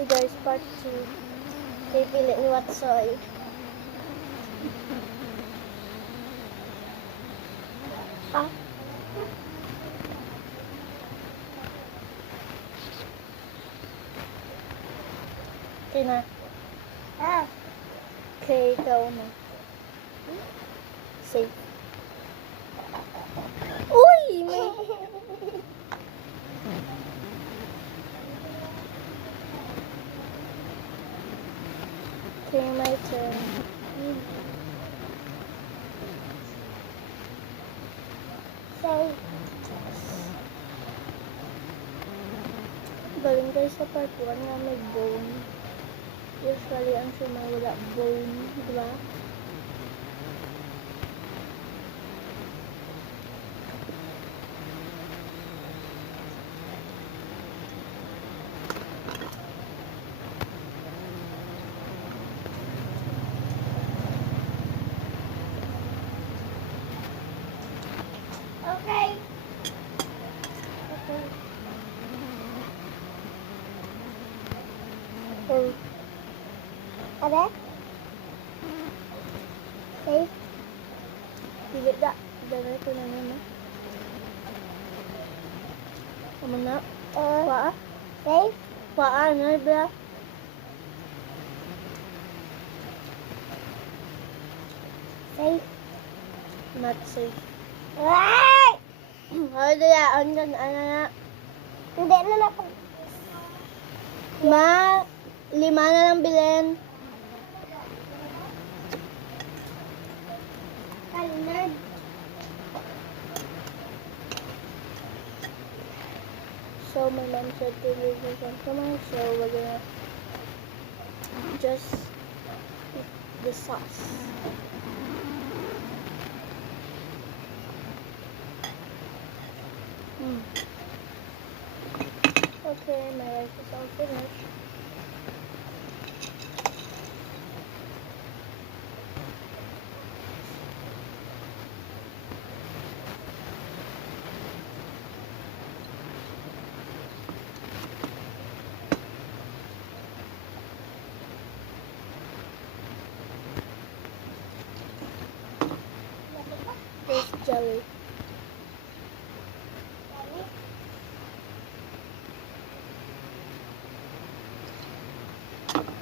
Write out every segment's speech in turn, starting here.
You guys, part 2. Pipili ni Watsoy. Ah. Okay na. Okay, ikaw na. Safe. Uy! May... Okay, my turn. Safe. Galing guys sa part 1 nga may bone. Usually, ang sumay wala bone, di ba? Okay. Okay. Oh. Ada? Safe. Dili da. Dala ko na naman. Amo na. Paa. Safe. Paa na ba? Safe. Not safe. Ay! Ay, dayaan kan ana na. Hindi na na po. Ma, 5 na lang bilhin. Kalinard. So, my mom said to leave this one for me, so we're gonna just eat the sauce. Okay, my rice is all finished. There's jelly.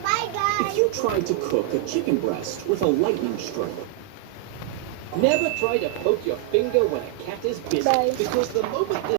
Bye, guys. If you try to cook a chicken breast with a lightning strike, never try to poke your finger when a cat is busy, Bye. because the moment